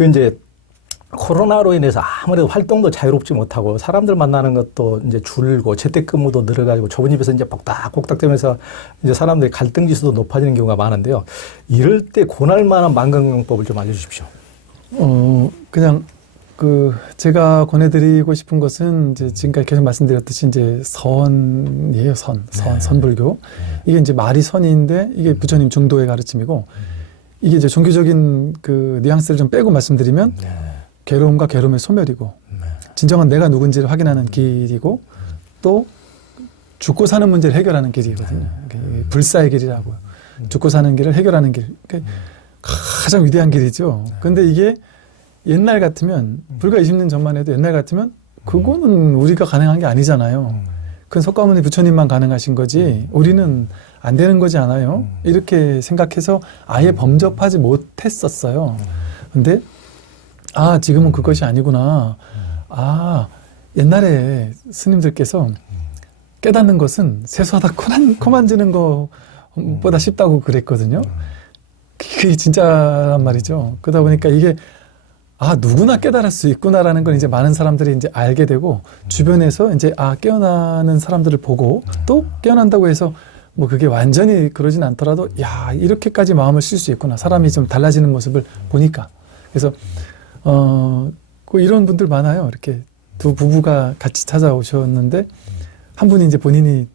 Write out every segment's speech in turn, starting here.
그 이제 코로나로 인해서 아무래도 활동도 자유롭지 못하고 사람들 만나는 것도 이제 줄고 재택근무도 늘어가지고 좁은 집에서 이제 꼭딱꼭딱대면서 이제 사람들의 갈등 지수도 높아지는 경우가 많은데요. 이럴 때 권할 만한 만병통법을 좀 알려주십시오. 그냥 제가 권해드리고 싶은 것은 이제 지금까지 계속 말씀드렸듯이 이제 선이에요. 선불교. 이게 이제 말이 선인데 이게 부처님 중도의 가르침이고 이게 이제 종교적인 그 뉘앙스를 좀 빼고 말씀드리면 괴로움과 괴로움의 소멸이고 진정한 내가 누군지를 확인하는 길이고 또 죽고 사는 문제를 해결하는 길이거든요. 불사의 길이라고요. 죽고 사는 길을 해결하는 길. 가장 위대한 길이죠. 근데 이게 옛날 같으면 불과 20년 전만 해도 옛날 같으면 그거는 우리가 가능한 게 아니잖아요. 그건 석가모니 부처님만 가능하신 거지 우리는 안 되는 거지 않아요. 이렇게 생각해서 아예 범접하지 못했었어요. 근데 지금은 그것이 아니구나. 옛날에 스님들께서 깨닫는 것은 세수하다 코 만지는 것보다 쉽다고 그랬거든요. 그게 진짜란 말이죠. 그러다 보니까 이게 누구나 깨달을 수 있구나라는 걸 이제 많은 사람들이 이제 알게 되고 주변에서 이제 깨어나는 사람들을 보고 또 깨어난다고 해서 뭐 그게 완전히 그러진 않더라도 이렇게까지 마음을 쓸 수 있구나. 사람이 좀 달라지는 모습을 보니까. 그래서 이런 분들 많아요. 이렇게 두 부부가 같이 찾아오셨는데 한 분이 이제 본인이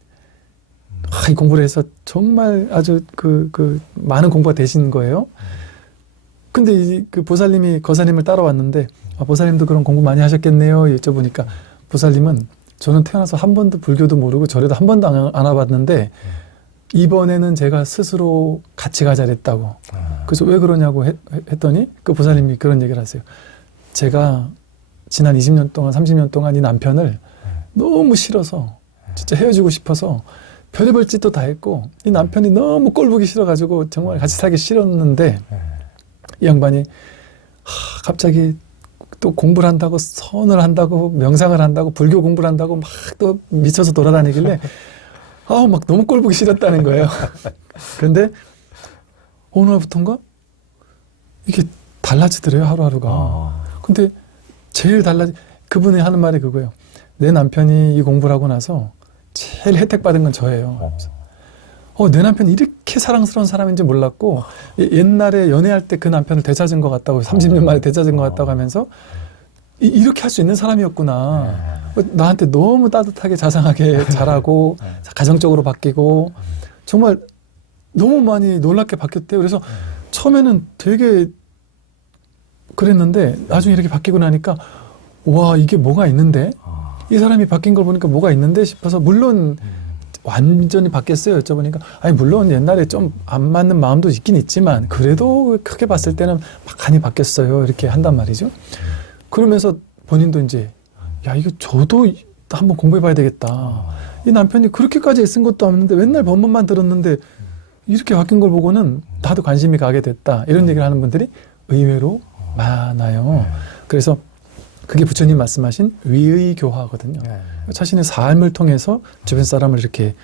이 공부를 해서 정말 아주 많은 공부가 되신 거예요. 근데 그 보살님이 거사님을 따라왔는데 보살님도 그런 공부 많이 하셨겠네요. 여쭤보니까 보살님은 저는 태어나서 한 번도 불교도 모르고 절에도 한 번도 안 와봤는데 이번에는 제가 스스로 같이 가자 그랬다고. 그래서 왜 그러냐고 했더니 그 보살님이 그런 얘기를 하세요. 제가 지난 20년 동안 30년 동안 이 남편을 너무 싫어서 진짜 헤어지고 싶어서 별의별 짓도 다 했고 이 남편이 너무 꼴보기 싫어가지고 정말 같이 살기 싫었는데 이 양반이 갑자기 또 공부를 한다고 선을 한다고 명상을 한다고 불교 공부를 한다고 막 또 미쳐서 돌아다니길래 막 너무 꼴보기 싫었다는 거예요. 그런데 어느 날부터인가 이게 달라지더래요. 하루하루가. 근데 제일 그분이 하는 말이 그거예요. 내 남편이 이 공부를 하고 나서 제일 혜택받은 건 저예요. 내 남편이 이렇게 사랑스러운 사람인지 몰랐고 옛날에 연애할 때 그 남편을 되찾은 것 같다고 30년 만에 되찾은 것 같다고 하면서 이렇게 할 수 있는 사람이었구나. 나한테 너무 따뜻하게 자상하게 잘하고 가정적으로 바뀌고 정말 너무 많이 놀랍게 바뀌었대요. 그래서 처음에는 되게 그랬는데 나중에 이렇게 바뀌고 나니까 와 이게 뭐가 있는데 이 사람이 바뀐 걸 보니까 뭐가 있는데 싶어서 물론 완전히 바뀌었어요. 여쭤보니까 물론 옛날에 좀 안 맞는 마음도 있긴 있지만 그래도 크게 봤을 때는 많이 바뀌었어요. 이렇게 한단 말이죠. 그러면서 본인도 이제 이거 저도 한번 공부해봐야 되겠다. 이 남편이 그렇게까지 애쓴 것도 없는데 맨날 법문만 들었는데 이렇게 바뀐 걸 보고는 나도 관심이 가게 됐다. 이런 얘기를 하는 분들이 의외로 많아요. 그래서 그게 부처님 말씀하신 위의교화거든요. 자신의 삶을 통해서 주변 사람을 이렇게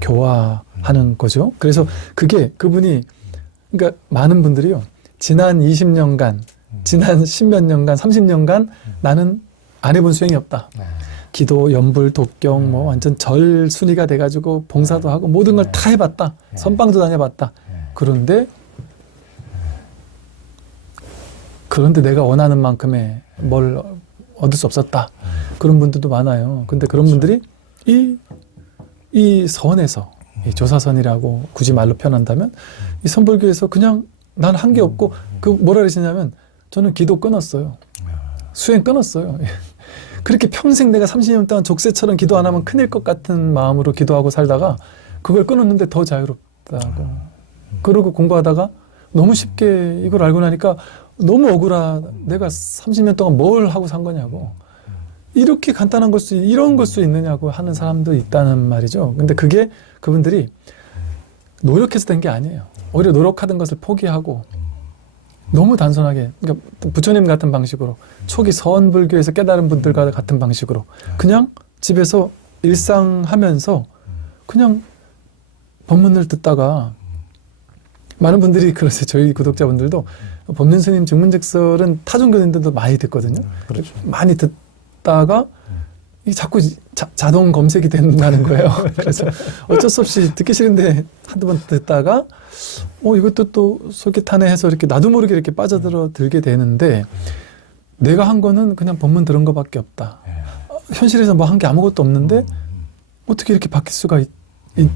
교화하는 거죠. 그래서 그게 그분이 그러니까 많은 분들이요. 지난 20년간, 지난 10몇 년간, 30년간 나는 안 해본 수행이 없다. 기도, 연불, 독경, 뭐 완전 절 순위가 돼가지고 봉사도 하고 모든 걸 다 해봤다. 선방도 다녀봤다. 그런데 내가 원하는 만큼의 뭘 얻을 수 없었다. 그런 분들도 많아요. 근데 그런 분들이 이 선에서, 이 조사선이라고 굳이 말로 표현한다면, 이 선불교에서 그냥 난 한 게 없고, 뭐라 그러시냐면, 저는 기도 끊었어요. 수행 끊었어요. 그렇게 평생 내가 30년 동안 족쇄처럼 기도 안 하면 큰일 것 같은 마음으로 기도하고 살다가, 그걸 끊었는데 더 자유롭다고. 그러고 공부하다가 너무 쉽게 이걸 알고 나니까 너무 억울하다. 내가 30년 동안 뭘 하고 산 거냐고. 이렇게 간단한 이런 걸 수 있느냐고 하는 사람도 있다는 말이죠. 근데 그게 그분들이 노력해서 된 게 아니에요. 오히려 노력하던 것을 포기하고 너무 단순하게, 그러니까 부처님 같은 방식으로 초기 서원불교에서 깨달은 분들과 같은 방식으로 그냥 집에서 일상하면서 그냥 법문을 듣다가 많은 분들이 그러세요. 저희 구독자분들도 법륜 스님 증문즉설은 타종교인들도 많이 듣거든요. 그렇죠. 많이 듣다가 이 자꾸 자동 검색이 된다는 거예요. 그래서 어쩔 수 없이 듣기 싫은데 한두 번 듣다가 이것도 또 솔깃하네 해서 이렇게 나도 모르게 이렇게 빠져들게 되는데 내가 한 거는 그냥 법문 들은 거밖에 없다. 현실에서 뭐 한 게 아무것도 없는데 어떻게 이렇게 바뀔 수가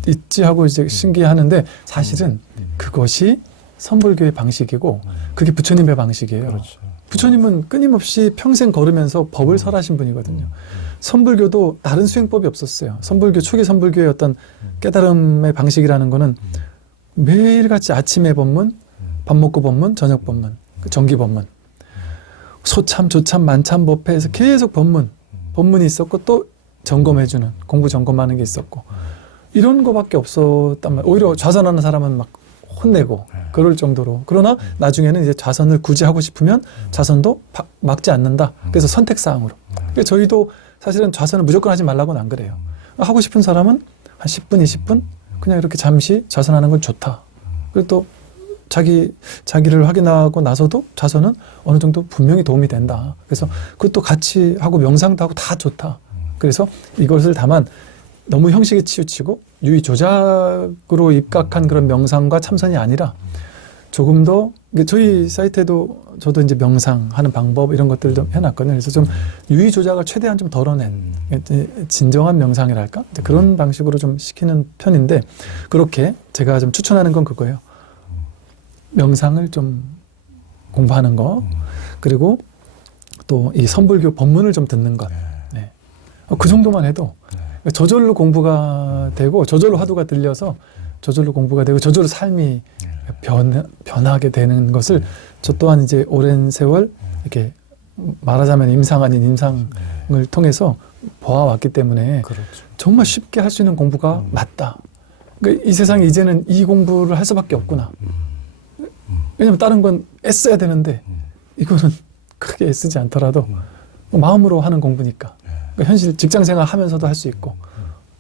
있지 하고 이제 신기해하는데 사실은 그것이 선불교의 방식이고 그게 부처님의 방식이에요. 그렇죠. 부처님은 끊임없이 평생 걸으면서 법을 설하신 분이거든요. 선불교도 다른 수행법이 없었어요. 선불교, 초기 선불교의 어떤 깨달음의 방식이라는 거는 매일같이 아침에 법문, 밥 먹고 법문, 저녁 법문, 정기 법문, 소참, 조참, 만참, 법회에서 계속 법문이 있었고 또 점검해주는, 공부 점검하는 게 있었고 이런 거밖에 없었단 말이에요. 오히려 좌선하는 사람은 막 혼내고 그럴 정도로. 그러나 나중에는 이제 좌선을 굳이 하고 싶으면 좌선도 막지 않는다. 그래서 선택사항으로. 그래서 저희도 사실은 좌선을 무조건 하지 말라고는 안 그래요. 하고 싶은 사람은 한 10분, 20분 그냥 이렇게 잠시 좌선하는 건 좋다. 그리고 또 자기를 확인하고 나서도 좌선은 어느 정도 분명히 도움이 된다. 그래서 그것도 같이 하고 명상도 하고 다 좋다. 그래서 이것을 다만 너무 형식에 치우치고 유의 조작으로 입각한 그런 명상과 참선이 아니라 조금 더 저희 사이트에도 저도 이제 명상하는 방법 이런 것들 좀 해놨거든요. 그래서 좀 유의 조작을 최대한 좀 덜어낸 진정한 명상이랄까 그런 방식으로 좀 시키는 편인데 그렇게 제가 좀 추천하는 건 그거예요. 명상을 좀 공부하는 거 그리고 또 이 선불교 법문을 좀 듣는 것. 네. 그 정도만 해도 저절로 공부가 되고 저절로 화두가 들려서 저절로 공부가 되고 저절로 삶이 변하게 되는 것을 저 또한 이제 오랜 세월 이렇게 말하자면 임상 아닌 임상을 통해서 보아왔기 때문에 그렇죠. 정말 쉽게 할 수 있는 공부가 맞다. 그러니까 이 세상에 이제는 이 공부를 할 수밖에 없구나. 왜냐면 다른 건 애써야 되는데 이거는 크게 애쓰지 않더라도 마음으로 하는 공부니까. 그러니까 현실 직장생활 하면서도 할 수 있고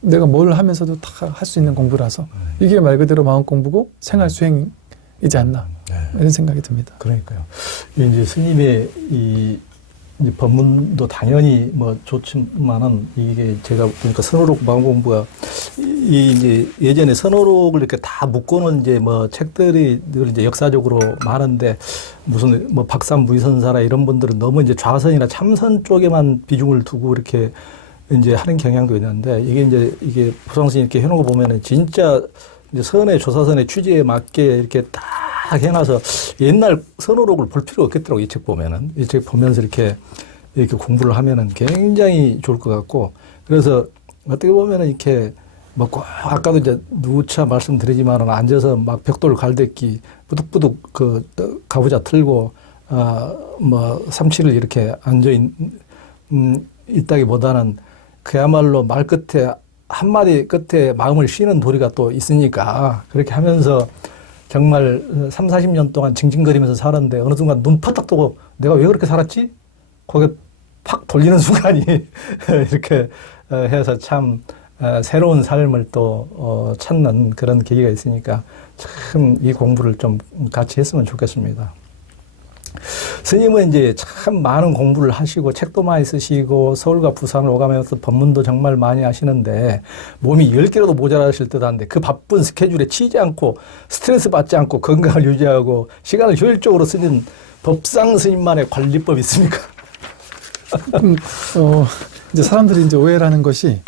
내가 뭘 하면서도 다 할 수 있는 공부라서 이게 말 그대로 마음 공부고 생활 수행이지 않나 이런 생각이 듭니다. 그러니까요. 이제 스님의 이 이제 법문도 당연히 뭐 좋지만은 이게 제가 보니까 선호록 마음 공부가 이제 예전에 선호록을 이렇게 다 묶어놓은 이제 뭐 책들이 늘 이제 역사적으로 많은데 무슨 뭐 박삼무이선사라 이런 분들은 너무 이제 좌선이나 참선 쪽에만 비중을 두고 이렇게 이제 하는 경향도 있는데 이게 부상스님 이렇게 해놓은 거 보면은 진짜 이제 선의 조사선의 취지에 맞게 이렇게 딱 해놔서 옛날 선호록을 볼 필요 없겠더라고 이 책 보면은 이 책 보면서 이렇게 공부를 하면은 굉장히 좋을 것 같고 그래서 어떻게 보면은 이렇게 뭐 꼭 아까도 이제 누차 말씀드리지만은 앉아서 막 벽돌 갈대기 부득부득 그 가부좌 틀고 뭐 삼치를 이렇게 앉아 있다기보다는 그야말로 말 끝에 한마디 끝에 마음을 쉬는 도리가 또 있으니까 그렇게 하면서 정말 30-40년 동안 징징거리면서 살았는데 어느 순간 눈 파딱 뜨고 내가 왜 그렇게 살았지? 거기에 팍 돌리는 순간이 이렇게 해서 참 새로운 삶을 또 찾는 그런 계기가 있으니까 참 이 공부를 좀 같이 했으면 좋겠습니다. 스님은 이제 참 많은 공부를 하시고 책도 많이 쓰시고 서울과 부산을 오가면서 법문도 정말 많이 하시는데 몸이 10개라도 모자라실 듯한데 그 바쁜 스케줄에 치이지 않고 스트레스 받지 않고 건강을 유지하고 시간을 효율적으로 쓰는 법상 스님만의 관리법이 있습니까? 이제 사람들이 이제 오해를 하는 것이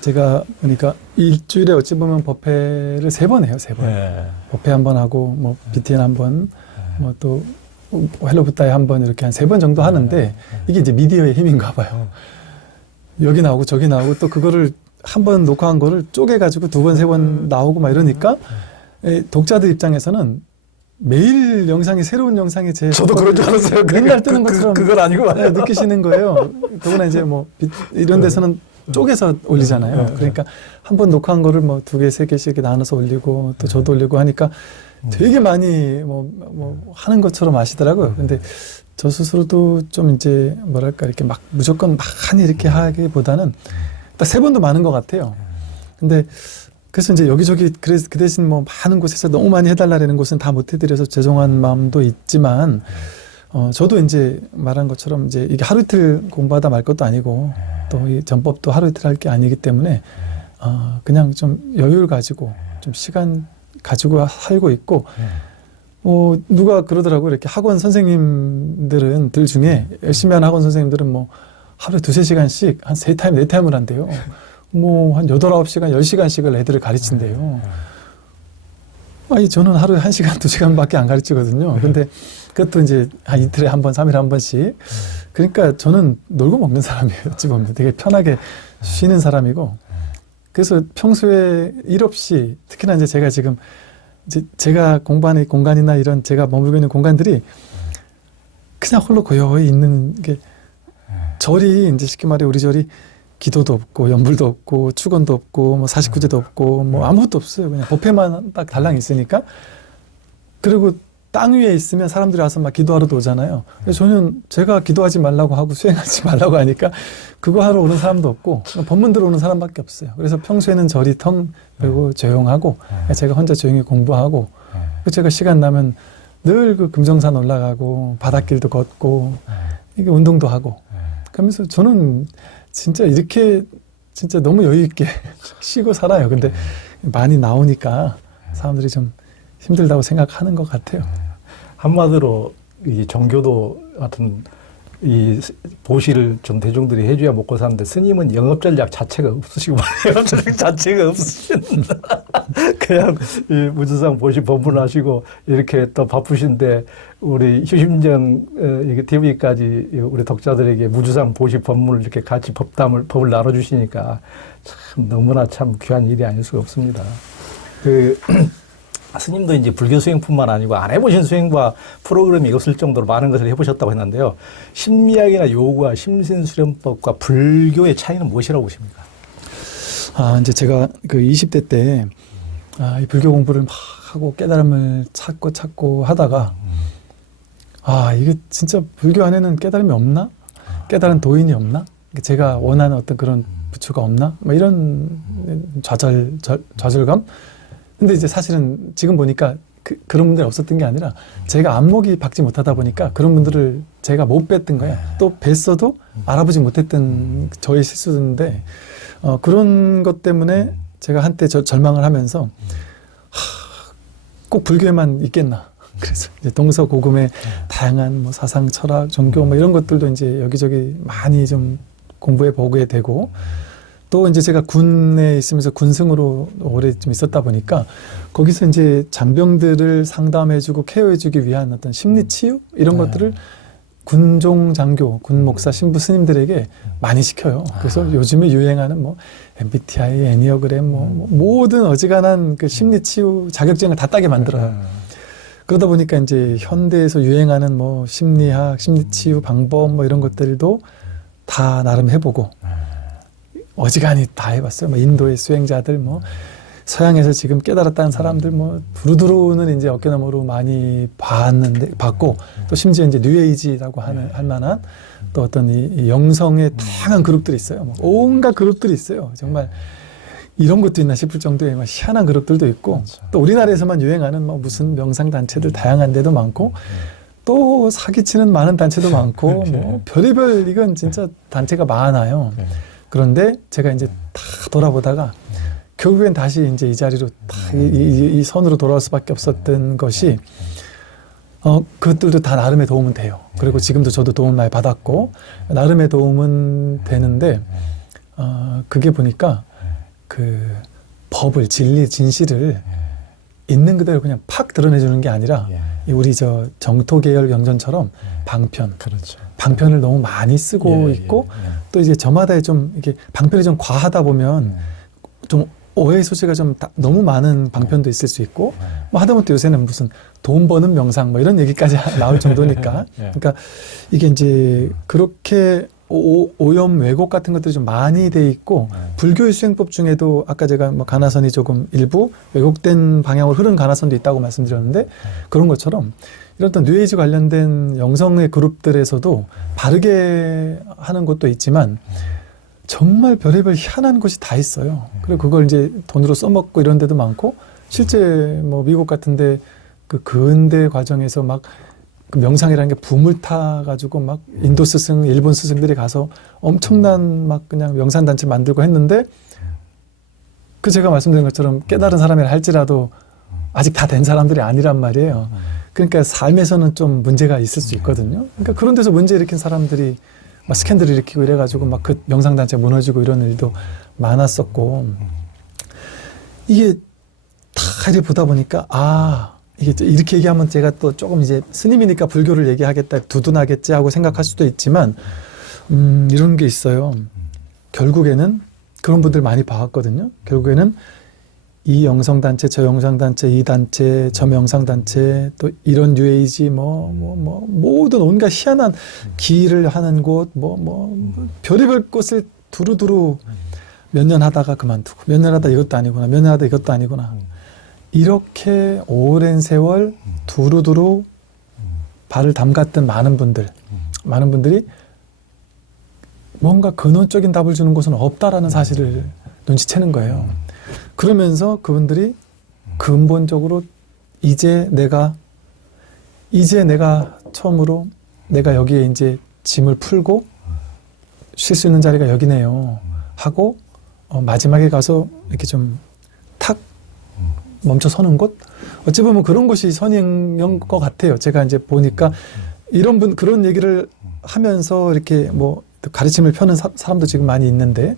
제가 그러니까 일주일에 어찌 보면 법회를 3번 해요, 3번. 네. 법회 한 번 하고 뭐 BTN 한 번, 뭐 또 헬로부타에 한 번 이렇게 한 3번 정도 하는데 이게 이제 미디어의 힘인가 봐요. 여기 나오고 저기 나오고 또 그거를 한 번 녹화한 거를 쪼개가지고 2번, 3번 나오고 막 이러니까 독자들 입장에서는 매일 영상이 새로운 영상이 저도 그런 줄 알았어요. 맨날 뜨는 것처럼 그건 아니고 느끼시는 거예요. 더구나 이제 뭐 이런 데서는 쪼개서 올리잖아요. 그러니까 한 번 녹화한 거를 뭐 2개, 3개씩 이렇게 나눠서 올리고 또 저도 올리고 하니까 되게 많이 뭐 하는 것처럼 아시더라고요. 근데 저 스스로도 좀 이제 뭐랄까 이렇게 막 무조건 많이 이렇게 하기보다는 딱 3번도 많은 것 같아요. 근데 그래서 이제 여기저기 그래서 그 대신 뭐 많은 곳에서 너무 많이 해달라는 곳은 다 못 해드려서 죄송한 마음도 있지만 저도 이제 말한 것처럼 이제 이게 하루 이틀 공부하다 말 것도 아니고 또 이 전법도 하루 이틀 할 게 아니기 때문에 그냥 좀 여유를 가지고 좀 시간 가지고 살고 있고 누가 그러더라고요. 이렇게 학원 선생님들은 들 중에 열심히 하는 학원 선생님들은 뭐 하루에 2-3시간씩 한 3타임, 4타임을 한대요. 뭐 한 8-9시간, 10시간씩을 애들을 가르친대요. 아니 저는 하루에 1시간, 2시간밖에 안 가르치거든요. 근데 그것도 이제 한 이틀에 한 번, 3일에 한 번씩. 그러니까 저는 놀고 먹는 사람이에요. 어찌 보면 되게 편하게 쉬는 사람이고. 그래서 평소에 일 없이 특히나 이제 제가 지금 이제 제가 공부하는 공간이나 이런 제가 머물고 있는 공간들이 그냥 홀로 고요히 있는 게 절이 이제 쉽게 말해 우리 절이 기도도 없고 연불도 없고 축원도 없고 뭐 49제도 없고 뭐 아무것도 없어요. 그냥 법회만 딱 달랑 있으니까. 그리고 땅 위에 있으면 사람들이 와서 막 기도하러도 오잖아요. 그래서 저는 제가 기도하지 말라고 하고 수행하지 말라고 하니까 그거 하러 오는 사람도 없고 법문 들어오는 사람밖에 없어요. 그래서 평소에는 절이 텅 그리고 조용하고 제가 혼자 조용히 공부하고 제가 시간 나면 늘 그 금정산 올라가고 바닷길도 걷고 이게 운동도 하고 그러면서 저는 진짜 이렇게 진짜 너무 여유 있게 쉬고 살아요. 근데 많이 나오니까 사람들이 좀 힘들다고 생각하는 것 같아요. 한마디로 이 종교도 같은 이 보시를 좀 대중들이 해줘야 먹고 사는데 스님은 영업 전략 자체가 없으시고 영업 전략 자체가 없으신 그냥 이 무주상 보시 법문하시고 이렇게 또 바쁘신데 우리 휴심정 이게 TV까지 우리 독자들에게 무주상 보시 법문을 이렇게 같이 법을 나눠주시니까 참 너무나 참 귀한 일이 아닐 수가 없습니다. 스님도 이제 불교 수행뿐만 아니고 안 해보신 수행과 프로그램이 없을 정도로 많은 것을 해보셨다고 했는데요. 심리학이나 요가, 심신수련법과 불교의 차이는 무엇이라고 보십니까? 이제 제가 그 20대 때, 이 불교 공부를 막 하고 깨달음을 찾고 하다가, 이게 진짜 불교 안에는 깨달음이 없나? 깨달은 도인이 없나? 제가 원하는 어떤 그런 부처가 없나? 뭐 이런 좌절감? 근데 이제 사실은 지금 보니까 그런 분들이 없었던 게 아니라 제가 안목이 박지 못하다 보니까 그런 분들을 제가 못 뵀던 거예요. 또 뵀어도 알아보지 못했던 저의 실수인데 그런 것 때문에 제가 한때 절망을 하면서 꼭 불교에만 있겠나. 그래서 이제 동서고금의 다양한 뭐 사상, 철학, 종교 뭐 이런 것들도 이제 여기저기 많이 좀 공부해 보게 되고 또 이제 제가 군에 있으면서 군승으로 오래 좀 있었다 보니까 거기서 이제 장병들을 상담해주고 케어해주기 위한 어떤 심리치유 이런 것들을 군종 장교, 군 목사, 신부 스님들에게 많이 시켜요. 그래서 요즘에 유행하는 뭐 MBTI, 애니어그램 뭐 모든 어지간한 그 심리치유 자격증을 다 따게 만들어요. 그러다 보니까 이제 현대에서 유행하는 뭐 심리학, 심리치유 방법 뭐 이런 것들도 다 나름 해보고 어지간히 다 해봤어요. 뭐 인도의 수행자들, 뭐 서양에서 지금 깨달았다는 사람들, 뭐 두루두루는 이제 어깨너머로 많이 봤고, 또 심지어 이제 뉴에이지라고 할 만한 또 어떤 이 영성의 다양한 그룹들이 있어요. 뭐 온갖 그룹들이 있어요. 정말 이런 것도 있나 싶을 정도의 막 희한한 그룹들도 있고, 그렇죠. 또 우리나라에서만 유행하는 뭐 무슨 명상 단체들 다양한 데도 많고, 또 사기치는 많은 단체도 많고, 뭐 별의별 이건 진짜 단체가 많아요. 그런데 제가 이제 다 돌아보다가 결국엔 다시 이제 이 자리로 이 선으로 돌아올 수밖에 없었던 것이 그것들도 다 나름의 도움은 돼요. 그리고 지금도 저도 도움 많이 받았고 나름의 도움은 되는데 그게 보니까 그 법을 진리 진실을 있는 그대로 그냥 팍 드러내주는 게 아니라 우리 저 정토 계열 경전처럼 방편. 그렇죠. 방편을 너무 많이 쓰고 있고 또 이제 저마다의 좀 이게 방편이 좀 과하다 보면 좀 오해의 소지가 좀 너무 많은 방편도 있을 수 있고 뭐 하다못해 요새는 무슨 돈 버는 명상 뭐 이런 얘기까지 나올 정도니까 그러니까 이게 이제 그렇게 오염 왜곡 같은 것들이 좀 많이 돼 있고 불교의 수행법 중에도 아까 제가 뭐 가나선이 조금 일부 왜곡된 방향으로 흐른 가나선도 있다고 말씀드렸는데 그런 것처럼 이런 어떤 뉴에이지 관련된 영성의 그룹들에서도 바르게 하는 곳도 있지만 정말 별의별 희한한 것이 다 있어요. 그리고 그걸 이제 돈으로 써먹고 이런 데도 많고, 실제 뭐 미국 같은데 그 근대 과정에서 막 그 명상이라는 게 붐을 타가지고 막 인도 스승, 일본 스승들이 가서 엄청난 막 그냥 명상단체 만들고 했는데, 그 제가 말씀드린 것처럼 깨달은 사람이라 할지라도 아직 다 된 사람들이 아니란 말이에요. 그러니까 삶에서는 좀 문제가 있을 수 있거든요. 그러니까 그런 데서 문제 일으킨 사람들이 막 스캔들을 일으키고 이래가지고 막 그 명상단체 무너지고 이런 일도 많았었고, 이게 다 이렇게 보다 보니까, 이게 이렇게 얘기하면 제가 또 조금 이제 스님이니까 불교를 얘기하겠다, 두둔하겠지 하고 생각할 수도 있지만, 이런 게 있어요. 결국에는 그런 분들 많이 봐왔거든요. 결국에는 이 영성단체, 저 영성단체, 이 단체, 저 명상단체, 또 이런 뉴에이지, 모든 온갖 희한한 기를 하는 곳, 별의별 곳을 두루두루 몇 년 하다가 그만두고, 몇 년 하다 이것도 아니구나, 몇 년 하다 이것도 아니구나. 이렇게 오랜 세월 두루두루 발을 담갔던 많은 분들이 뭔가 근원적인 답을 주는 곳은 없다라는 사실을 눈치채는 거예요. 그러면서 그분들이 근본적으로 이제 내가 처음으로 내가 여기에 이제 짐을 풀고 쉴 수 있는 자리가 여기네요 하고, 마지막에 가서 이렇게 좀 탁 멈춰 서는 곳? 어찌 보면 그런 곳이 선인 것 같아요. 제가 이제 보니까 그런 얘기를 하면서 이렇게 뭐 가르침을 펴는 사람도 지금 많이 있는데,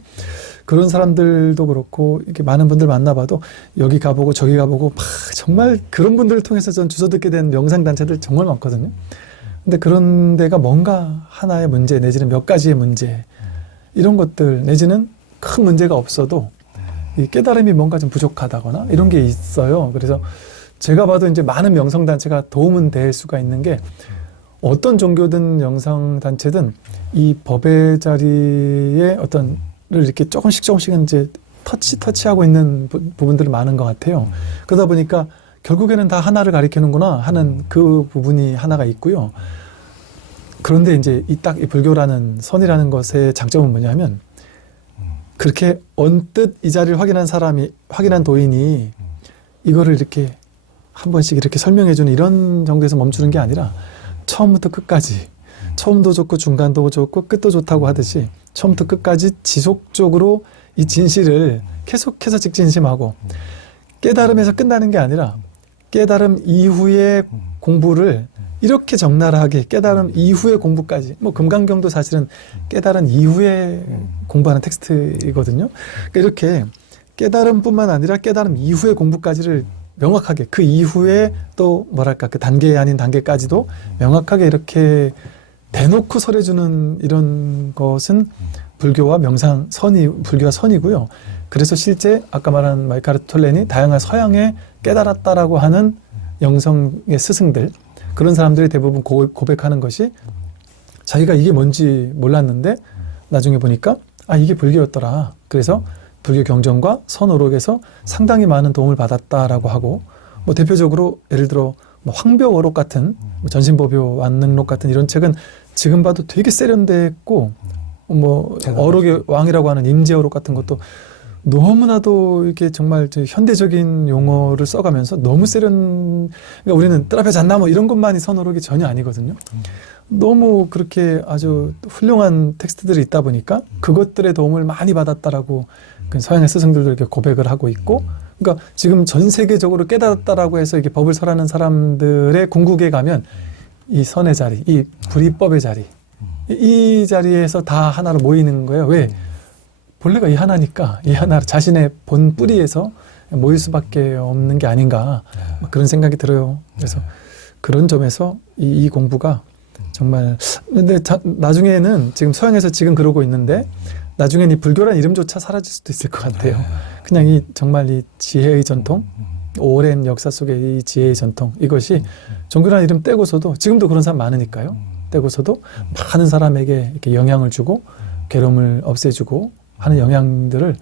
그런 사람들도 그렇고 이렇게 많은 분들 만나봐도 여기 가보고 저기 가보고 막 정말 그런 분들을 통해서 전 주워 듣게 된 명상단체들 정말 많거든요. 근데 그런 데가 뭔가 하나의 문제 내지는 몇 가지의 문제, 이런 것들 내지는 큰 문제가 없어도 이 깨달음이 뭔가 좀 부족하다거나 이런 게 있어요. 그래서 제가 봐도 이제 많은 명상단체가 도움은 될 수가 있는 게, 어떤 종교든 명상단체든 이 법의 자리에 를 이렇게 조금씩 이제 터치하고 있는 부분들이 많은 것 같아요. 그러다 보니까 결국에는 다 하나를 가리키는구나 하는 그 부분이 하나가 있고요. 그런데 이제 이 불교라는 선이라는 것의 장점은 뭐냐면, 그렇게 언뜻 이 자리를 확인한 도인이 이거를 이렇게 한 번씩 이렇게 설명해주는 이런 정도에서 멈추는 게 아니라, 처음부터 끝까지, 처음도 좋고 중간도 좋고 끝도 좋다고 하듯이 처음부터 끝까지 지속적으로 이 진실을 계속해서 직진심하고, 깨달음에서 끝나는 게 아니라 깨달음 이후의 공부를 이렇게 적나라하게, 깨달음 이후의 공부까지, 금강경도 사실은 깨달은 이후에 공부하는 텍스트이거든요. 그러니까 이렇게 깨달음뿐만 아니라 깨달음 이후의 공부까지를 명확하게, 그 이후에 또 그 단계 아닌 단계까지도 명확하게 이렇게 대놓고 설해주는 이런 것은 불교와 불교와 선이고요. 그래서 실제 아까 말한 마이카르트 톨렌이 다양한 서양에 깨달았다라고 하는 영성의 스승들, 그런 사람들이 대부분 고백하는 것이, 자기가 이게 뭔지 몰랐는데 나중에 보니까 이게 불교였더라. 그래서 불교 경전과 선오록에서 상당히 많은 도움을 받았다라고 하고, 대표적으로 예를 들어 황벽어록 같은, 전신보묘 완능록 같은 이런 책은 지금 봐도 되게 세련됐고, 어록의 왕이라고 하는 임재어록 같은 것도 너무나도 이렇게 정말 현대적인 용어를 써가면서 너무 그러니까 우리는 뜰 앞에 잤나 이런 것만이 선어록이 전혀 아니거든요. 너무 그렇게 아주 훌륭한 텍스트들이 있다 보니까 그것들의 도움을 많이 받았다라고 그 서양의 스승들도 이렇게 고백을 하고 있고, 그러니까 지금 전 세계적으로 깨달았다라고 해서 이렇게 법을 설하는 사람들의 궁극에 가면 이 선의 자리, 이 불이법의 자리, 이 자리에서 다 하나로 모이는 거예요. 왜? 본래가 이 하나니까, 이 하나, 자신의 본 뿌리에서 모일 수밖에 없는 게 아닌가, 그런 생각이 들어요. 그래서 그런 점에서 이 공부가 정말, 근데 나중에는 지금 서양에서 지금 그러고 있는데, 나중엔 이 불교란 이름조차 사라질 수도 있을 것 같아요. 그냥 정말 이 지혜의 전통, 오랜 역사 속의 이 지혜의 전통, 이것이 종교란 이름 떼고서도, 지금도 그런 사람 많으니까요. 떼고서도 많은 사람에게 이렇게 영향을 주고, 괴로움을 없애주고 하는 영향들을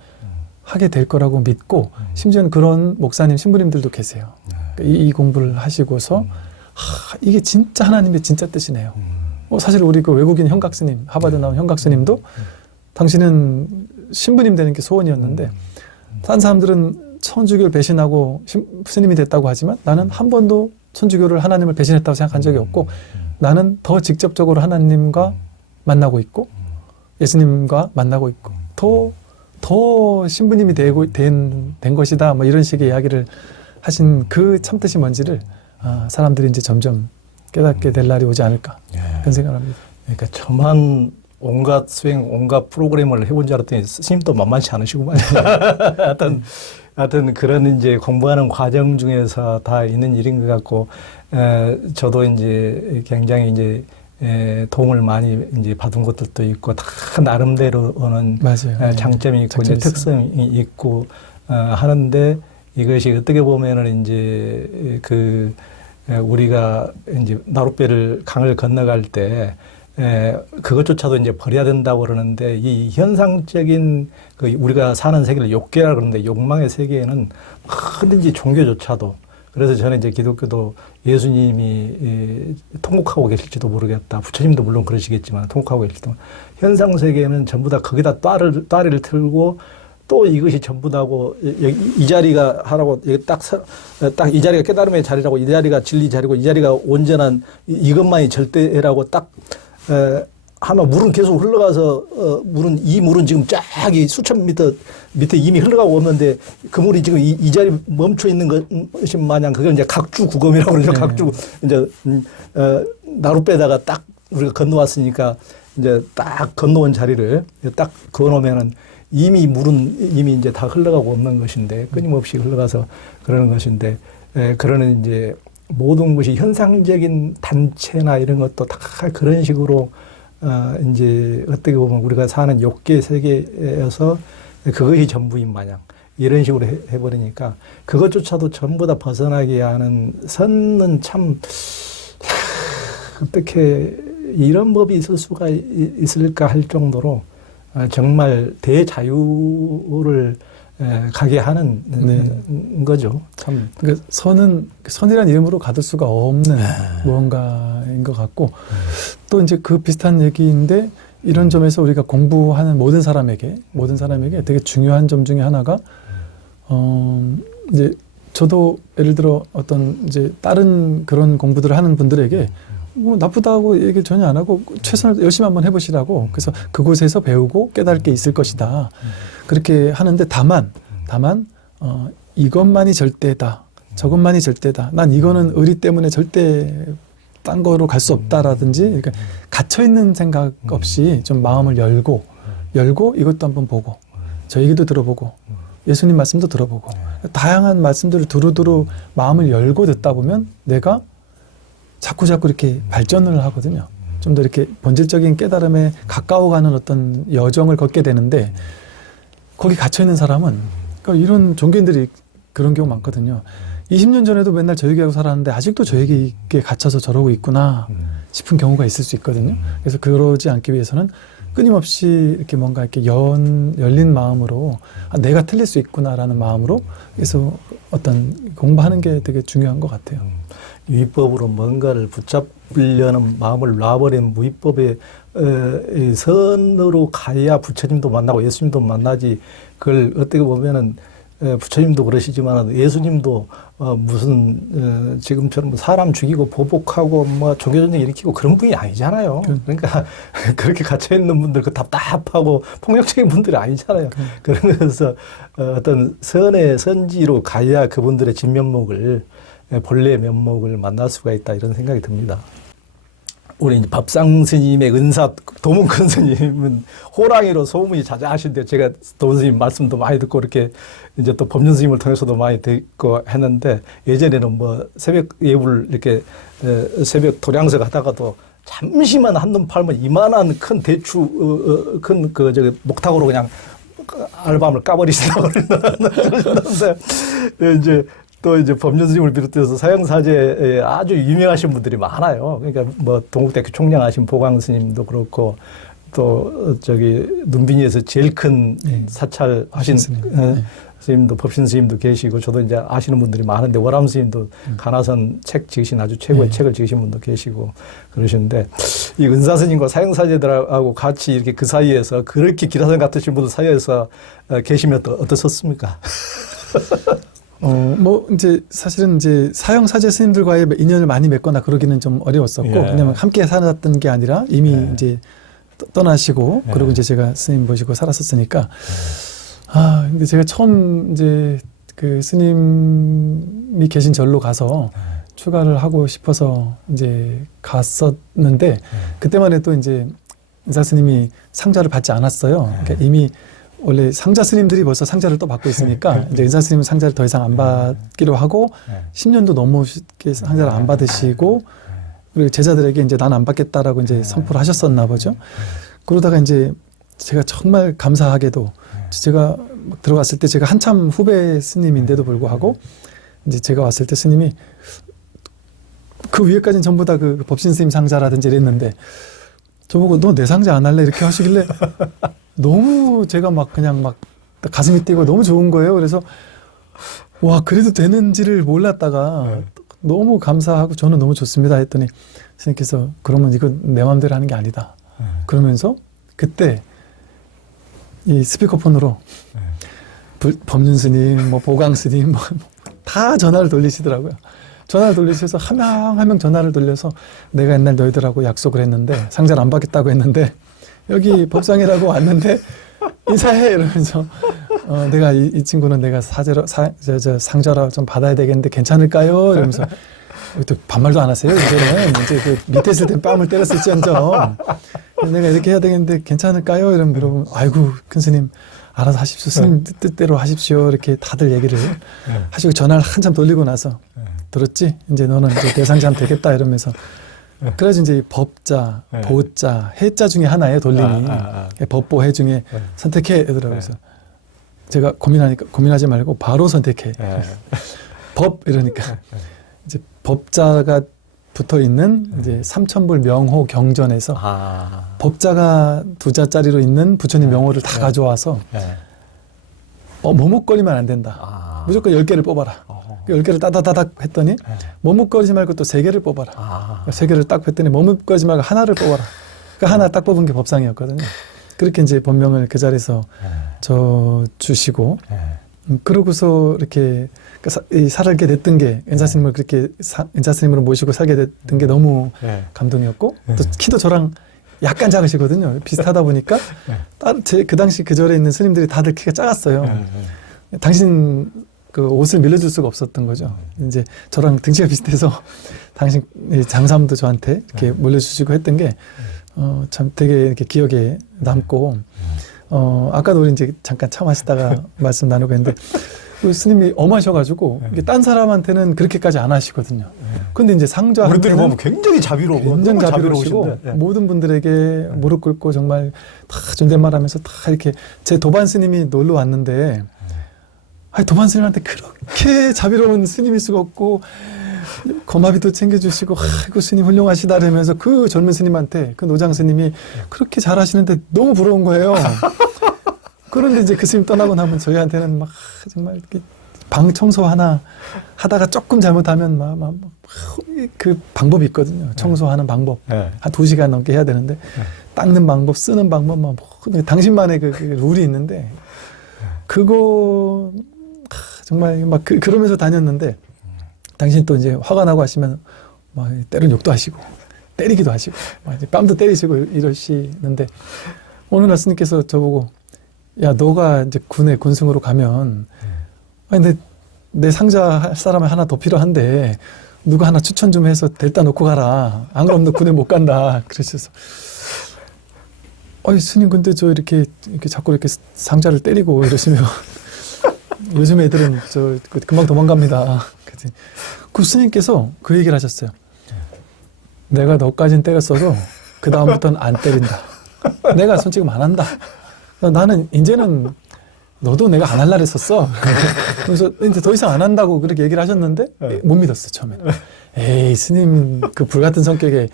하게 될 거라고 믿고, 심지어는 그런 목사님, 신부님들도 계세요. 이 공부를 하시고서 이게 진짜 하나님의 진짜 뜻이네요. 사실 우리 그 외국인 현각스님, 하버드 나온 현각스님도 당신은 신부님 되는 게 소원이었는데 딴 사람들은 천주교를 배신하고 스님이 됐다고 하지만 나는 한 번도 천주교를 하나님을 배신했다고 생각한 적이 없고 나는 더 직접적으로 하나님과 만나고 있고 예수님과 만나고 있고 더 신부님이 된 것이다. 뭐 이런 식의 이야기를 하신 그 참뜻이 뭔지를 사람들이 이제 점점 깨닫게 될 날이 오지 않을까 그런 생각을 합니다. 그러니까 저만 온갖 프로그램을 해본 줄 알았더니 스님도 만만치 않으시구만. 하여튼 그런 이제 공부하는 과정 중에서 다 있는 일인 것 같고, 저도 이제 굉장히 이제 도움을 많이 이제 받은 것들도 있고, 다 나름대로는 맞아요. 장점이 있고, 이제 특성이 있고, 하는데 이것이 어떻게 보면은 이제 우리가 이제 나룻배를 강을 건너갈 때 그것조차도 이제 버려야 된다고 그러는데 이 현상적인 우리가 사는 세계를 욕계라 그러는데 욕망의 세계에는 뭐든지 종교조차도 그래서 저는 이제 기독교도 예수님이 통곡하고 계실지도 모르겠다. 부처님도 물론 그러시겠지만 통곡하고 계실지도 현상 세계에는 전부 다 거기다 따리를 틀고 또 이것이 전부 다고 이 자리가 하라고 딱 이 자리가 깨달음의 자리라고 이 자리가 진리 자리고 이 자리가 온전한 이것만이 절대라고 딱 하면 물은 계속 흘러가서 이 물은 지금 쫙이 수천 미터 밑에 이미 흘러가고 없는데 그 물이 지금 이 자리 멈춰 있는 것이 마냥 그걸 이제 각주 구검이라고 그러죠. 각주 이제 나룻배다가 딱 우리가 건너왔으니까 이제 딱 건너온 자리를 딱 그어놓으면은 이미 물은 이미 이제 다 흘러가고 없는 것인데 끊임없이 흘러가서 그러는 것인데 그러는 이제 모든 것이 현상적인 단체나 이런 것도 다 그런 식으로 이제 어떻게 보면 우리가 사는 욕계 세계에서 그것이 전부인 마냥 이런 식으로 해버리니까 그것조차도 전부 다 벗어나게 하는 선은 참 어떻게 이런 법이 있을 수가 있을까 할 정도로 정말 대자유를 가게 하는 거죠. 참. 그러니까 선이란 이름으로 가둘 수가 없는 무언가인 것 같고 또 이제 그 비슷한 얘기인데 이런 점에서 우리가 공부하는 모든 사람에게 되게 중요한 점 중에 하나가 이제 저도 예를 들어 어떤 이제 다른 그런 공부들을 하는 분들에게 뭐 나쁘다고 얘기를 전혀 안 하고 최선을 열심히 한번 해보시라고 그래서 그곳에서 배우고 깨달을 게 있을 것이다 그렇게 하는데 다만 이것만이 절대다 저것만이 절대다 난 이거는 의리 때문에 절대 딴 거로 갈 수 없다라든지 그러니까 갇혀있는 생각 없이 좀 마음을 열고 이것도 한번 보고 저 얘기도 들어보고 예수님 말씀도 들어보고 다양한 말씀들을 두루두루 마음을 열고 듣다 보면 내가 자꾸 이렇게 발전을 하거든요. 좀 더 이렇게 본질적인 깨달음에 가까워가는 어떤 여정을 걷게 되는데 거기 갇혀있는 사람은 그러니까 이런 종교인들이 그런 경우 많거든요. 20년 전에도 맨날 저 얘기하고 살았는데 아직도 저 얘기에 갇혀서 저러고 있구나 싶은 경우가 있을 수 있거든요. 그래서 그러지 않기 위해서는 끊임없이 이렇게 뭔가 이렇게 열린 마음으로 내가 틀릴 수 있구나라는 마음으로 그래서 어떤 공부하는 게 되게 중요한 것 같아요. 위법으로 뭔가를 붙잡으려는 마음을 놔버린 무위법의 선으로 가야 부처님도 만나고 예수님도 만나지 그걸 어떻게 보면은 부처님도 그러시지만 예수님도 무슨 지금처럼 지금 사람 죽이고 보복하고 뭐 종교전쟁 일으키고 그런 분이 아니잖아요. 그러니까 그렇게 갇혀있는 분들 그 답답하고 폭력적인 분들이 아니잖아요. 그러면서 어떤 선의 선지로 가야 그분들의 진면목을 본래의 면목을 만날 수가 있다 이런 생각이 듭니다. 우리 이제 밥상 스님의 은사 도문큰 스님은 호랑이로 소문이 자자하신데 제가 도문 스님 말씀도 많이 듣고 이렇게 이제 또 법륜 스님을 통해서도 많이 듣고 했는데 예전에는 뭐 새벽 예불 이렇게 새벽 도량석 하다가도 잠시만 한눈 팔면 이만한 큰 대추 큰 저기 목탁으로 그냥 알밤을 까버리시다고 그러는데 이제 또 이제 법륜 스님을 비롯해서 사형사제에 아주 유명하신 분들이 많아요. 그러니까 뭐 동국대학교 총장하신 보광 스님도 그렇고 또 저기 눈빈이에서 제일 큰 네. 사찰 하신 스님. 스님도 법신 스님도 계시고 저도 이제 아시는 분들이 많은데 월암 스님도 가나선 책 지으신 아주 최고의 네. 책을 지으신 분도 계시고 그러시는데 이 은사 스님과 사형사제들하고 같이 이렇게 그 사이에서 그렇게 기라성 같으신 분들 사이에서 계시면 어떠셨습니까? 뭐 이제 사실은 이제 사형 사제 스님들과의 인연을 많이 맺거나 그러기는 좀 어려웠었고 예. 왜냐면 함께 살았던 게 아니라 이미 예. 이제 떠나시고 예. 그리고 이제 제가 스님 모시고 살았었으니까 근데 제가 처음 이제 그 스님이 계신 절로 가서 추가를 하고 싶어서 이제 갔었는데 그때만 해도 이제 은사 스님이 상자를 받지 않았어요. 그러니까 이미 원래 상자 스님들이 벌써 상자를 또 받고 있으니까 이제 은사 스님은 상자를 더 이상 안 받기로 하고 10년도 넘게 상자를 안 받으시고 그리고 제자들에게 이제 난 안 받겠다라고 이제 선포를 하셨었나 보죠. 그러다가 이제 제가 정말 감사하게도 제가 들어갔을 때 제가 한참 후배 스님인데도 불구하고 이제 제가 왔을 때 스님이 그 위에까지는 전부 다 그 법신 스님 상자라든지 이랬는데 저보고 너 내 상자 안 할래 이렇게 하시길래 너무 제가 막 그냥 막 가슴이 뛰고 너무 좋은 거예요. 그래서 와 그래도 되는지를 몰랐다가 너무 감사하고 저는 너무 좋습니다 했더니 스님께서 그러면 이건 내 마음대로 하는 게 아니다. 그러면서 그때 이 스피커폰으로 법륜 스님, 뭐 보강 스님, 뭐 다 전화를 돌리시더라고요. 전화를 돌리셔서 한 명 한 명 전화를 돌려서 내가 옛날 너희들하고 약속을 했는데 상자를 안 받겠다고 했는데 여기 법상이라고 왔는데 인사해 이러면서 내가 이 친구는 내가 상자라 좀 받아야 되겠는데 괜찮을까요? 이러면서 또 반말도 안 하세요. 이제는 이제 그 밑에 있을 땐 뺨을 때렸을지언정 내가 이렇게 해야 되겠는데 괜찮을까요? 이러면 물어보면 아이고 큰 스님 알아서 하십시오. 스님 뜻대로 하십시오. 이렇게 다들 얘기를 하시고 전화를 한참 돌리고 나서 들었지? 이제 너는 이제 대상자면 되겠다 이러면서 그래서 이제 법자, 보자, 해자 중에 하나예요. 돌림이 법보해 중에 선택해 이러더라고요. 그래서 제가 고민하지 말고 바로 선택해. 법 이러니까 이제 법자가 붙어 있는 이제 삼천불 명호 경전에서 법자가 2자짜리로 있는 부처님 명호를 다 가져와서 머뭇거리면 안 된다. 무조건 10개를 뽑아라. 10개를 따다다닥 했더니 머뭇거리지 말고 또 3개를 뽑아라. 3개를 딱 했더니 머뭇거리지 말고 하나를 뽑아라. 그 하나 딱 뽑은 게 법상이었거든요. 그렇게 이제 법명을 그 자리에서 저 주시고 그러고서 이렇게 살게 됐던 게 은사 스님을 그렇게 은사 스님으로 모시고 살게 됐던 게 너무 감동이었고 또 키도 저랑 약간 작으시거든요. 비슷하다 보니까 그 당시 그 절에 있는 스님들이 다들 키가 작았어요. 당신 그 옷을 밀려줄 수가 없었던 거죠. 이제 저랑 등치가 비슷해서 당신 장사함도 저한테 이렇게 물려주시고 했던 게 참 되게 이렇게 기억에 남고 아까도 우리 이제 잠깐 차 마시다가 말씀 나누고 했는데 그 스님이 엄하셔가지고 이게 딴 사람한테는 그렇게까지 안 하시거든요. 근데 이제 상좌한테는 보면 굉장히 자비로워. 굉장히 자비로우시고 모든 분들에게 무릎 꿇고 정말 다 존댓말하면서 다 이렇게 제 도반 스님이 놀러 왔는데 도반 스님한테 그렇게 자비로운 스님일 수가 없고 거마비도 챙겨주시고 아이고 스님 훌륭하시다 이러면서 그 젊은 스님한테 그 노장 스님이 그렇게 잘하시는데 너무 부러운 거예요. 그런데 이제 그 스님 떠나고 나면 저희한테는 막 정말 이렇게 방 청소 하나 하다가 조금 잘못하면 그 방법이 있거든요. 청소하는 방법. 한 2시간 넘게 해야 되는데 닦는 방법, 쓰는 방법 당신만의 그 룰이 있는데 그거 정말 막 그러면서 다녔는데 당신 또 이제 화가 나고 하시면 막 때론 욕도 하시고 때리기도 하시고 막 이제 뺨도 때리시고 이러시는데 어느 날 스님께서 저보고 야 너가 이제 군에 군승으로 가면 근데 내 상자 할 사람이 하나 더 필요한데 누가 하나 추천 좀 해서 데려다 놓고 가라. 안 그러면 너 군에 못 간다. 그러셔서 스님 근데 저 이렇게 자꾸 이렇게 상자를 때리고 이러시면 요즘 애들은 금방 도망갑니다. 그 스님께서 그 얘기를 하셨어요. 내가 너까진 때렸어도 그 다음부터는 안 때린다. 내가 손찌검 안 한다. 나는 이제는 너도 내가 안 할라 했었어. 그래서 이제 더 이상 안 한다고 그렇게 얘기를 하셨는데 못 믿었어요 처음에는. 에이 스님 그 불같은 성격에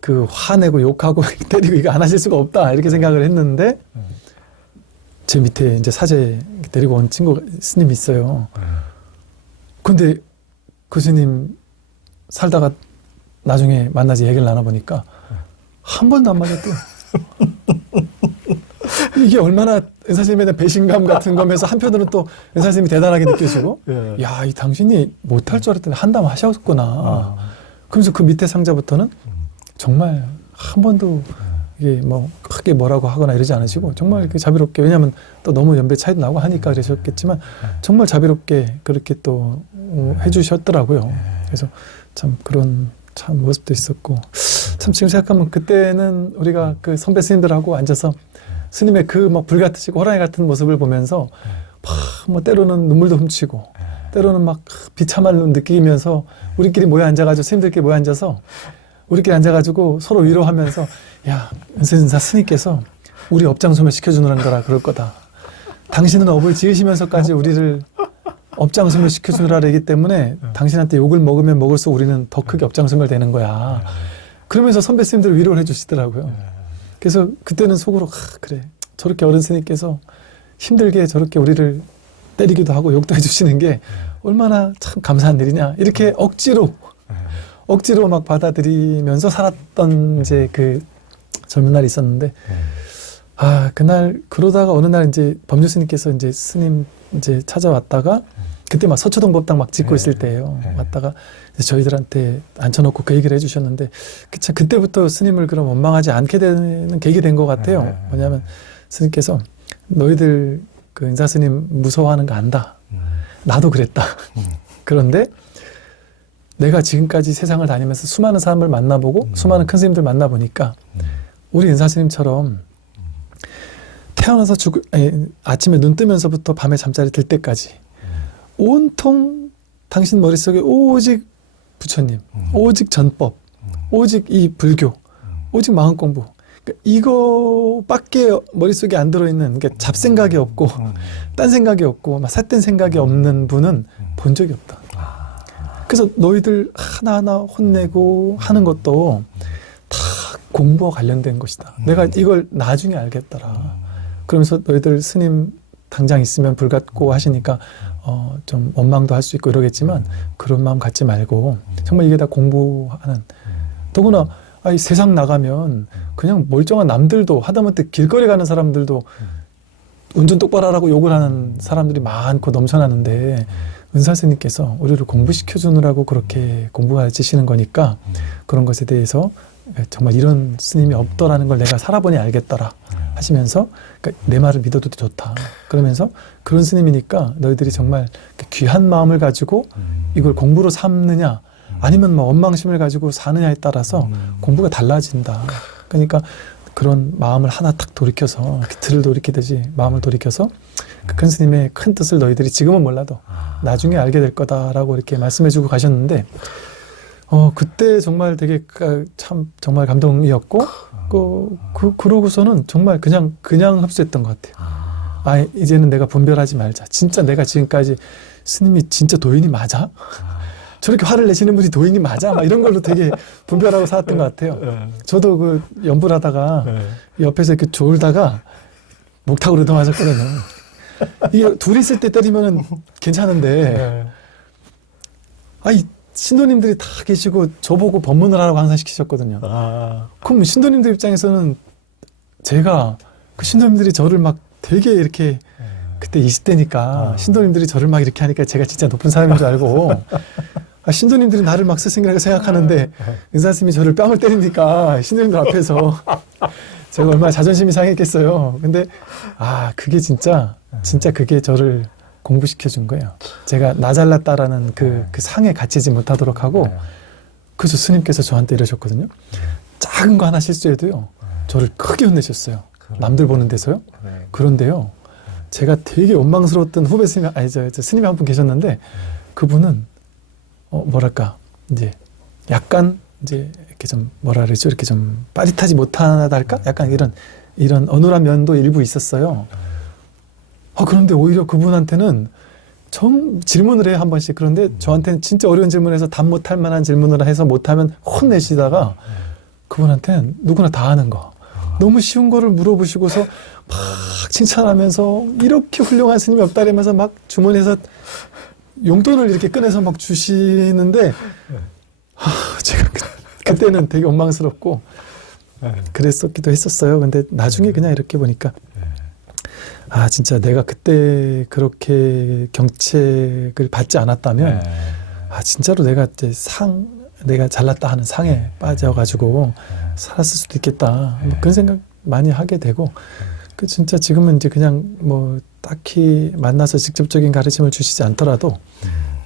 그 화내고 욕하고 때리고 이거 안 하실 수가 없다 이렇게 생각을 했는데 제 밑에 이제 사제 데리고 온 친구 스님이 있어요. 근데 그 스님 살다가 나중에 만나서 얘기를 나눠보니까 한 번도 안 맞았대요. 이게 얼마나 은사스님에 대한 배신감 같은 거면서 한편으로는 또 은사스님이 대단하게 느껴지고 예. 야, 이 당신이 못할 줄 알았더니 한담 하셨구나. 그러면서 그 밑에 상자부터는 정말 한 번도 이게 뭐 크게 뭐라고 하거나 이러지 않으시고 정말 이렇게 자비롭게, 왜냐하면 또 너무 연배 차이도 나고 하니까 그러셨겠지만 정말 자비롭게 그렇게 또 해주셨더라고요. 그래서 참 그런 참 모습도 있었고, 참 지금 생각하면 그때는 우리가 그 선배 스님들하고 앉아서 스님의 그 막 불같으시고 호랑이 같은 모습을 보면서 막 뭐 때로는 눈물도 훔치고 때로는 막 비참함을 느끼면서 우리끼리 모여 앉아가지고 스님들끼리 모여 앉아서 우리끼리 앉아가지고 서로 위로하면서 야, 은사 스님께서 우리 업장 소멸 시켜주는 거라 그럴 거다. 당신은 업을 지으시면서까지 우리를 업장 소멸 시켜주느라 그러기 때문에 당신한테 욕을 먹으면 먹을수록 우리는 더 크게 업장 소멸 되는 거야. 그러면서 선배 스님들 위로를 해주시더라고요. 그래서 그때는 속으로 그래, 저렇게 어른 스님께서 힘들게 저렇게 우리를 때리기도 하고 욕도 해주시는 게 얼마나 참 감사한 일이냐, 이렇게 억지로 막 받아들이면서 살았던 이제 그 젊은 날이 있었는데, 아, 그날 그러다가 어느 날 이제 법률 스님께서 이제 스님 이제 찾아왔다가 그때 막 서초동 법당 막 짓고 있을 때예요. 왔다가 저희들한테 앉혀놓고 그 얘기를 해주셨는데, 참 그때부터 스님을 그럼 원망하지 않게 되는 계기 된 것 같아요. 뭐냐면 스님께서 너희들 그 인사 스님 무서워하는 거 안다. 나도 그랬다. 그런데 내가 지금까지 세상을 다니면서 수많은 사람을 만나보고 수많은 큰 스님들 만나보니까 우리 인사 스님처럼 태어나서 아침에 눈 뜨면서부터 밤에 잠자리 들 때까지 온통 당신 머릿속에 오직 부처님, 오직 전법, 오직 이 불교, 오직 마음 공부, 그러니까 이거밖에 머릿속에 안 들어있는, 그러니까 잡생각이 없고 딴 생각이 없고 막 삿된 생각이 없는 분은 본 적이 없다. 그래서 너희들 하나하나 혼내고 하는 것도 다 공부와 관련된 것이다. 내가 이걸 나중에 알겠더라. 그러면서 너희들 스님 당장 있으면 불같고 하시니까 좀 원망도 할 수 있고 이러겠지만 그런 마음 갖지 말고 정말 이게 다 공부하는, 더구나 아이 세상 나가면 그냥 멀쩡한 남들도 하다못해 길거리 가는 사람들도 운전 똑바로 하라고 욕을 하는 사람들이 많고 넘쳐나는데 은사 스님께서 우리를 공부시켜주느라고 그렇게 공부가르치시는 거니까 그런 것에 대해서 정말 이런 스님이 없더라는 걸 내가 살아보니 알겠더라 하시면서, 그러니까 내 말을 믿어도 좋다 그러면서 그런 스님이니까 너희들이 정말 귀한 마음을 가지고 이걸 공부로 삼느냐 아니면 뭐 원망심을 가지고 사느냐에 따라서 공부가 달라진다. 그러니까 그런 마음을 하나 탁 돌이켜서 틀을 돌이키듯이 마음을 돌이켜서 그 큰 스님의 큰 뜻을 너희들이 지금은 몰라도 나중에 알게 될 거다라고 이렇게 말씀해주고 가셨는데, 그때 정말 되게 참 정말 감동이었고, 그러고서는 정말 그냥 흡수했던 것 같아요. 아, 이제는 내가 분별하지 말자. 진짜 내가 지금까지 스님이 진짜 도인이 맞아? 저렇게 화를 내시는 분이 도인이 맞아? 막 이런 걸로 되게 분별하고 살았던 것 같아요. 저도 그 연불 하다가 옆에서 이렇게 졸다가 목탁으로 넘어졌거든요. 이게 둘이 있을 때 때리면은 괜찮은데, 아이, 신도님들이 다 계시고 저보고 법문을 하라고 항상 시키셨거든요. 그럼 신도님들 입장에서는 제가 그 신도님들이 저를 막 되게 이렇게, 그때 20대니까 신도님들이 저를 막 이렇게 하니까 제가 진짜 높은 사람인 줄 알고, 신도님들이 나를 막 스승이라고 생각하는데 은사스님이 저를 뺨을 때리니까 신도님들 앞에서 제가 얼마나 자존심이 상했겠어요. 근데 그게 진짜 그게 저를 공부시켜준 거예요. 제가 나 잘났다라는 그 상에 갇히지 못하도록 하고, 그래서 스님께서 저한테 이러셨거든요. 작은 거 하나 실수해도요 저를 크게 혼내셨어요. 남들 보는 데서요. 그런데요, 제가 되게 원망스러웠던 후배 스님, 스님이 한 분 계셨는데, 그분은 뭐랄까 이제 약간 이제 이렇게 좀 뭐라 그러죠, 이렇게 좀 빠릿하지 못하달까, 약간 이런 어눌한 면도 일부 있었어요. 그런데 오히려 그분한테는 질문을 해요, 한 번씩. 그런데 저한테는 진짜 어려운 질문을 해서 답 못할 만한 질문을 해서 못하면 혼내시다가 그분한테는 누구나 다 아는 거. 너무 쉬운 거를 물어보시고서 막 칭찬하면서 이렇게 훌륭한 스님이 없다라면서 막 주머니에서 용돈을 이렇게 꺼내서 막 주시는데 제가 그때는 되게 원망스럽고 그랬었기도 했었어요. 근데 나중에 그냥 이렇게 보니까 아 진짜 내가 그때 그렇게 경책을 받지 않았다면 아 진짜로 내가 이제 내가 잘났다 하는 상에 빠져가지고 살았을 수도 있겠다. 뭐 그런 생각 많이 하게 되고 그 진짜 지금은 이제 그냥 뭐 딱히 만나서 직접적인 가르침을 주시지 않더라도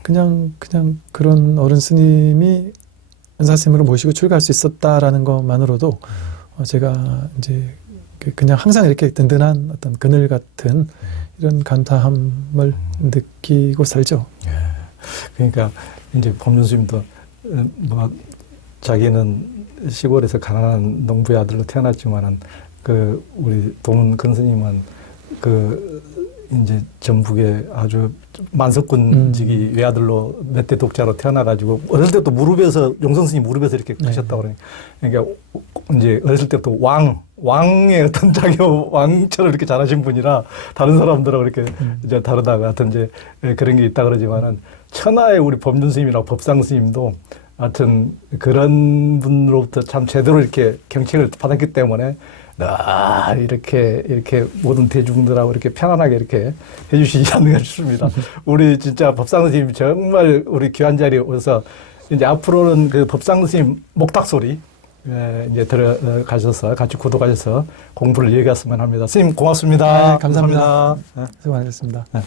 그냥 그런 어른 스님이 은사 스님으로 모시고 출가할 수 있었다라는 것만으로도 제가 이제 그냥 항상 이렇게 든든한 어떤 그늘 같은 이런 감사함을 느끼고 살죠. 그러니까 이제 법륜 스님도 뭐 자기는 시골에서 가난한 농부의 아들로 태어났지만은 그 우리 동은 근스님은 그 이제 전북에 아주 만석군직이 외아들로 몇 대 독자로 태어나가지고 어렸을 때부터 무릎에서 용성 스님 무릎에서 이렇게 크셨다고 그러니까 이제 어렸을 때부터 왕의 어떤 자기 왕처럼 이렇게 자라신 분이라 다른 사람들하고 이렇게 이제 다르다가 하여튼 이제 그런 게 있다 그러지만은 천하의 우리 법륜 스님이나 법상 스님도 하여튼 그런 분으로부터 참 제대로 이렇게 경책을 받았기 때문에 이렇게 모든 대중들하고 이렇게 편안하게 이렇게 해주시지 않는가 싶습니다. 우리 진짜 법상 스님 정말 우리 귀한 자리에 오셔서 이제 앞으로는 그 법상 스님 목탁 소리 이제 들어가셔서 같이 구독하셔서 공부를 이어갔으면 합니다. 스님 고맙습니다. 네, 감사합니다. 네. 수고 많으셨습니다. 네.